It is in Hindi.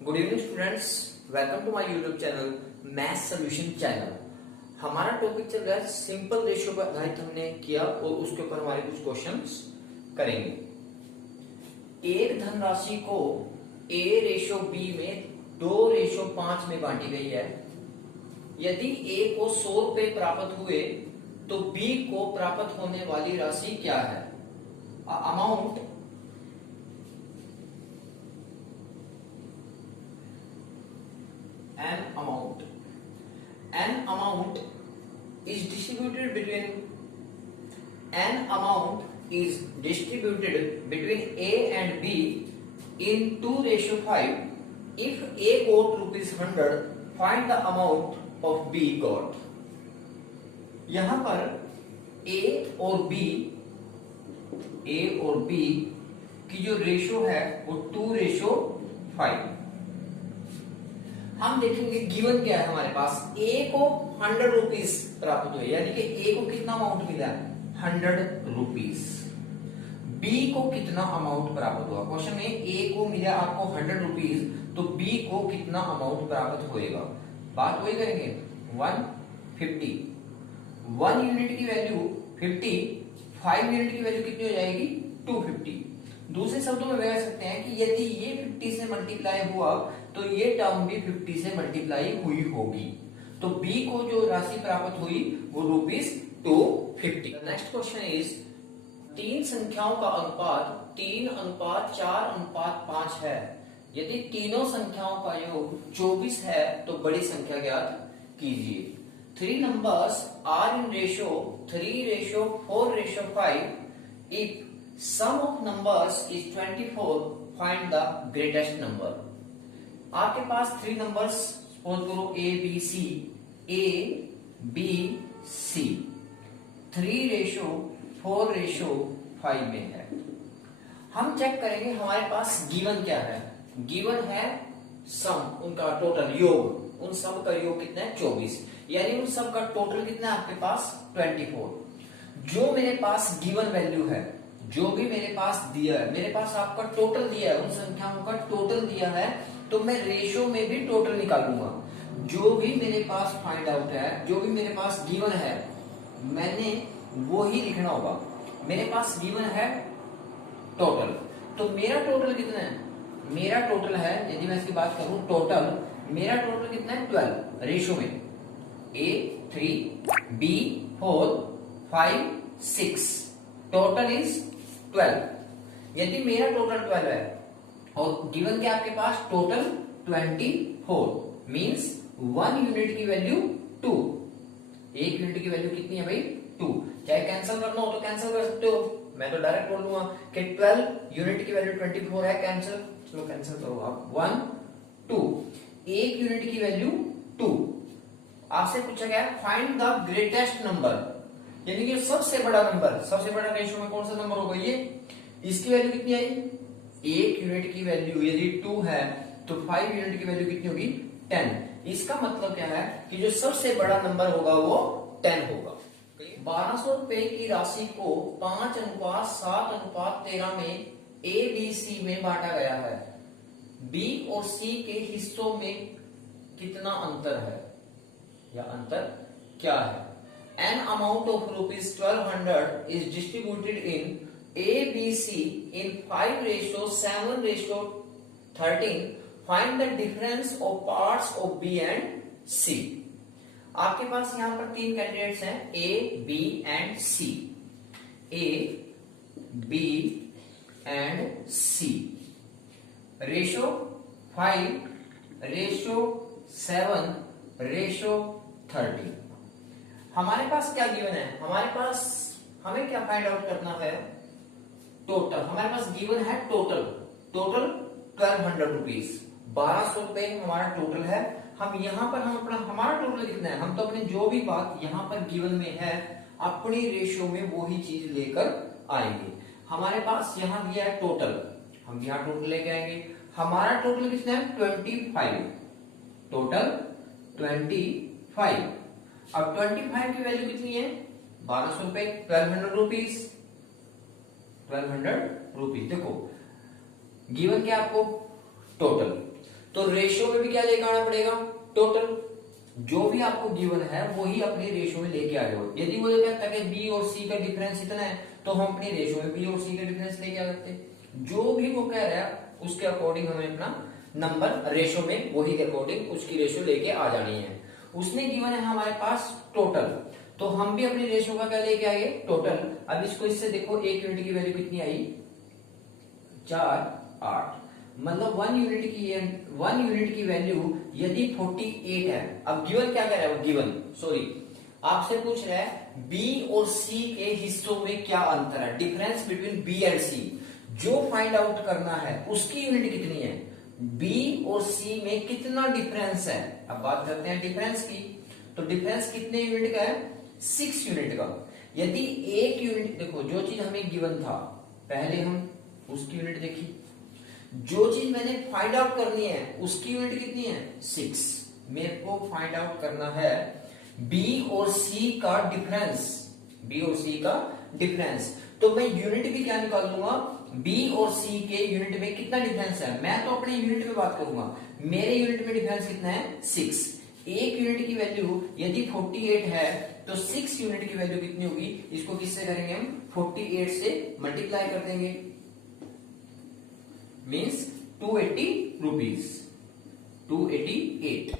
Good evening students, welcome to my YouTube channel math solution channel. हमारा टॉपिक चल रहा है सिंपल रेशियो पर आधारित हमने किया और उसके ऊपर हमारे कुछ क्वेश्चंस करेंगे। एक धनराशि को A रेशो B में 2 रेशो 5 में बांटी गई है। यदि A को 100 रुपए प्राप्त हुए तो B को प्राप्त होने वाली राशि क्या है? Amount an amount is distributed between A and B in 2:5. If A got ₹100, find the amount of B got. यहां पर A और B की जो रेशो है वो 2:5। हम देखेंगे गिवन क्या है हमारे पास। A को 100 रुपीज प्राप्त हुए, यानी कि A को कितना अमाउंट मिला है? 100 रुपीज। B को कितना अमाउंट प्राप्त हुआ? क्वेश्चन में A को मिला आपको 100 रुपीज, तो B को कितना अमाउंट प्राप्त होएगा? बात वही करेंगे 150। 1 यूनिट की वैल्यू 50, 5 यूनिट की वैल्यू कितनी हो जाएगी? 250। दूसरे शब्दों में कह सकते हैं कि यदि ये 50 से मल्टीप्लाई हुआ तो ये टर्म भी 50 से मल्टीप्लाई हुई होगी। तो B को जो राशि प्राप्त हुई वो ₹250। नेक्स्ट क्वेश्चन इज, तीन संख्याओं का अनुपात 3:4:5 है। यदि तीनों संख्याओं का योग 24 है तो बड़ी संख्या ज्ञात कीजिए। 3 numbers are in ratio 3:4:5. If sum of numbers is 24, find the greatest number. आपके पास 3 नंबर्स सपोज करो A B C 3:4:5 में है। हम चेक करेंगे हमारे पास गिवन क्या है। गिवन है सम, उनका टोटल योग, उन सब का योग कितना है? 24, यानी उन सब का टोटल कितना है आपके पास? 24। जो मेरे पास गिवन वैल्यू है, जो भी मेरे पास दिया है, मेरे पास आपका टोटल दिया है, उन संख्याओं का टोटल दिया है, तो मैं रेशो में भी टोटल निकालूंगा। जो भी मेरे पास फाइंड आउट है, जो भी मेरे पास गिवन है, मैंने वो ही लिखना होगा। मेरे पास गिवन है टोटल, तो मेरा टोटल कितना है? मेरा टोटल है, यदि मैं इसकी बात करूं टोटल, मेरा टोटल कितना है? 12 रेशो में A 3 B 4 5 6, टोटल इज 12। यदि मेरा टोटल 12 है और गिवन क्या आपके पास? टोटल 24, मींस 1 यूनिट की वैल्यू 2। 1 यूनिट की वैल्यू कितनी है भाई? 2। चाहे कैंसिल करना हो तो कैंसिल कर सकते हो, मैं तो डायरेक्ट बोल दूंगा कि 12 यूनिट की वैल्यू 24 है, कैंसिल। चलो कैंसिल करो आप। 1 2, 1 यूनिट की वैल्यू 2। आपसे पूछा गया फाइंड द ग्रेटेस्ट नंबर, यानी कि सबसे बड़ा नंबर, सबसे बड़ा रेशियो में कौन सा नंबर होगा? ये। इसकी वैल्यू कितनी आई? 1 यूनिट की वैल्यु यदि 2 है तो 5 यूनिट की वैल्यू कितनी होगी? 10। इसका मतलब क्या है कि जो सबसे बड़ा नंबर होगा वो 10 होगा। 1200 रुपए की राशि को 5:7:13 में A B C में बांटा गया है। B और C के हिस्सों में कितना अंतर है या अंतर क्या है? An amount of ₹1200 is distributed in A, B, C in 5:7:13. Find the difference of parts of B and C. आपके पास यहां पर 3 कैंडिडेट्स हैं, A, B and C. A, B and C. Ratio 5:7:13। हमारे पास क्या गिवन है? हमारे पास हमें क्या फाइंड आउट करना है? टोटल। हमारे पास गिवन है टोटल 1200 रुपीज। 1200 रुपए हमारा टोटल है। हम यहाँ पर हमारा टोटल कितना है? हम तो अपनी जो भी बात यहाँ पर गिवन में है अपनी रेशियो में वो ही चीज लेकर आएंगे। हमारे पास यहाँ दिया है टोटल, हम यहाँ टोटल लेके आएंगे। हमारा टोटल कितना है? 25। टोटल 25। अब 25 की वैल्यू कितनी है? 1200 रुपए, 1200 रुपीज। 1200 रुपीज। देखो गिवन क्या आपको टोटल, तो तो रेशियो में भी क्या लेकर आना पड़ेगा, टोटल। जो भी आपको गिवन है वही अपने रेशियो में लेके आ जाओ। यदि वो कहता है कि बी और सी का डिफरेंस इतना है तो हम अपने रेशियो में बी और सी का डिफरेंस लेके आ सकते हैं। जो भी वो कह रहा है उसके अकॉर्डिंग हमें अपना नंबर रेशियो में वही के अकॉर्डिंग उसकी रेशियो लेके आ जानी है। उसने गिवन है हमारे पास टोटल, तो हम भी अपनी रेशियो का क्या लेके आए, टोटल। अब इसको इससे देखो, एक यूनिट की वैल्यू कितनी आई, 4 8, मतलब 1 यूनिट की वैल्यू यदि 48 है। अब गिवन क्या कह रहा है, गिवन सॉरी आपसे पूछ रहा है बी और सी के हिस्सों में क्या अंतर है, डिफरेंस बिटवीन बी एंड सी। जो फाइंड आउट करना है उसकी यूनिट कितनी है, बी और सी में कितना डिफरेंस है। अब बात करते हैं डिफरेंस की, तो डिफरेंस कितने यूनिट का है, 6 यूनिट का। यदि एक यूनिट, देखो जो चीज हमें गिवन था पहले हम उसकी यूनिट देखी, जो चीज मैंने फाइंड आउट करनी है उसकी यूनिट कितनी है, 6। मेरे को फाइंड आउट करना है बी और सी का डिफरेंस, बी और सी का डिफरेंस। तो मैं यूनिट भी क्या निकाल लूंगा, बी और सी के यूनिट में कितना डिफरेंस है। मैं तो अपने यूनिट में बात करूंगा, मेरे यूनिट में डिफरेंस कितना है, 6। एक यूनिट की वैल्यू यदि 48 है तो 6 यूनिट की वैल्यू कितनी होगी, इसको किससे करेंगे हम, 48 से मल्टीप्लाई कर देंगे, मीन्स 280 रुपीज, 288।